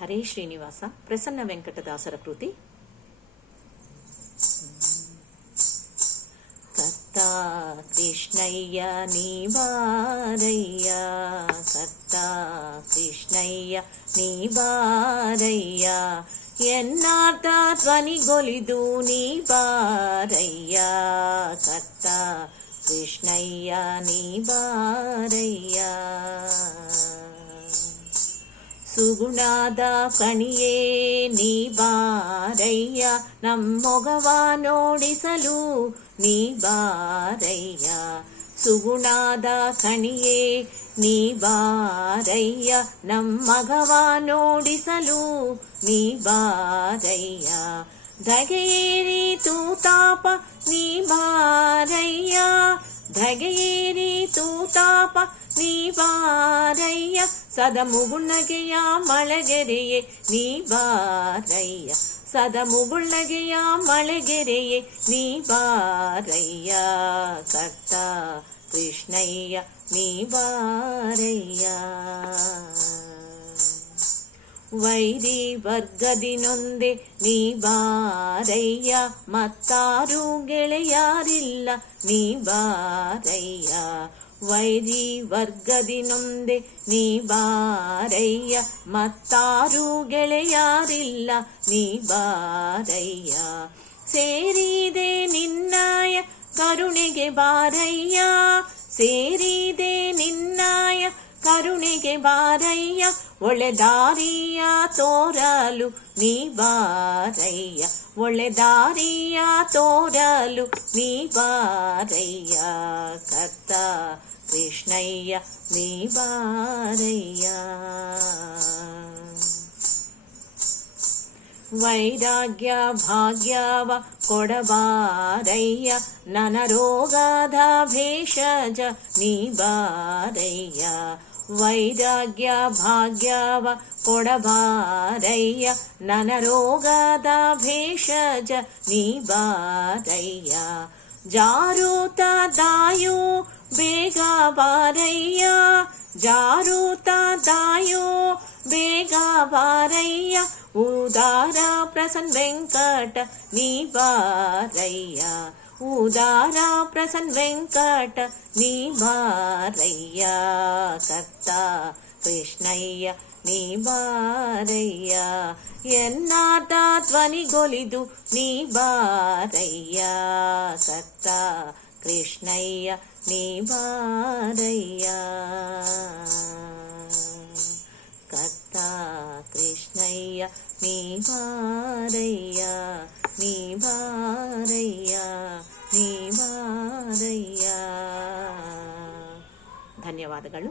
ಹರೇ ಶ್ರೀನಿವಾಸ. ಪ್ರಸನ್ನ ವೆಂಕಟದಾಸರ ಕೃತಿ. ಕರ್ತ ಕೃಷ್ಣಯ್ಯ ನೀವಾರಯ್ಯ, ಕರ್ತ ಕೃಷ್ಣಯ್ಯ ನೀವಾರಯ್ಯ, ಎನ್ನಾರ್ಥ ಧ್ವನಿಗೊಲಿದು ನೀವಾರಯ್ಯ, ಕರ್ತ ಕೃಷ್ಣಯ್ಯ ನೀವಾರಯ್ಯ. ಸುಗುಣಾದ ಕಣಿಯೇ ನೀವಾರಯ್ಯ, ನಮ್ಮೊಗವ ನೋಡಿಸಲು ನೀವಾರಯ್ಯ. ಸುಗುಣಾದ ಕಣಿಯೇ ನೀವಾರಯ್ಯ, ನಮ್ಮಗವ ನೋಡಿಸಲು ನೀವಾರಯ್ಯ. ಧಗೆಯೇರಿತು ತಾಪ ನೀವಾರಯ್ಯ, ಧಗೆಯೇರಿತು ತಾಪ ನೀವಾರಯ್ಯ, ಸದ ಮುಗುಳ್ನಗೆಯ ಮಳೆಗೆರೆಯೇ ನೀವಾರಯ್ಯ, ಸದ ಮುಗುಳ್ನಗೆಯ ಮಳೆಗೆರೆಯೇ ನೀವಾರಯ್ಯ, ಕರ್ತ ಕೃಷ್ಣಯ್ಯ ನೀವಾರಯ್ಯ. ವೈರಿ ವರ್ಗದಿನೊಂದೆ ನೀವಾರಯ್ಯ, ಮತ್ತಾರು ಗೆಳೆಯಾರಿಲ್ಲ ನೀವಾರಯ್ಯ. ವೈರಿ ವರ್ಗದಿನೊಂದೆ ನೀವಾರಯ್ಯ, ಮತ್ತಾರು ಗೆಳೆಯಾರಿಲ್ಲ ನೀವಾರಯ್ಯ. ಸೇರಿದೆ ನಿನ್ನಾಯ ಕರುಣೆಗೆ ಬಾರಯ್ಯ, ಸೇರಿದೆ ನಿನ್ನಾಯ ಕರುಣೆಗೆ ಬಾರಯ್ಯ, ಒಳ್ಳೆದಾರಿಯ ತೋರಲು ನೀವಾರಯ್ಯ, ಒಳ್ಳೆದಾರಿಯ ತೋರಲು ನೀವಾರಯ್ಯ, ಕರ್ತ ಕೃಷ್ಣಯ್ಯ ನೀವಾರಯ್ಯ. ವೈರಾಗ್ಯ ಭಾಗ್ಯವ ಕೊಡಬಾರಯ್ಯ, ನನ ರೋಗದ ಭೇಷಜ ನೀವಾರಯ್ಯ. ವೈರಾಗ್ಯ ಭಾಗ್ಯವ ಕೊಡಬಾರಯ್ಯ, ನನ ರೋಗದ ಭೇಷಜ ನೀವಾರಯ್ಯ. ಜಾರೂತ ದಾಯೋ ಬೇಗ ಬಾರಯ್ಯ, ಜಾರೂತ ದಾಯೋ ಬೇಗ ಬಾರಯ್ಯ, ಉದಾರ ಪ್ರಸನ್ನ ವೆಂಕಟ ನೀವಾರಯ್ಯ, ಉದಾರ ಪ್ರಸನ್ನ ವೆಂಕಟ ನೀವಾರಯ್ಯ, ಕರ್ತ ಕೃಷ್ಣಯ್ಯ ನೀವಾರಯ್ಯ. ಎನ್ನಾರ್ಥ ಧ್ವನಿಗೊಲಿದು ನೀವಾರಯ್ಯ, ಕರ್ತ ಕೃಷ್ಣಯ್ಯ ನೀವಾರಯ್ಯ, ಕರ್ತ ಕೃಷ್ಣಯ್ಯ ನೀವಾರಯ್ಯ, ನೀವಾರಯ್ಯ, ನೀವಾರಯ್ಯ. ಧನ್ಯವಾದಗಳು.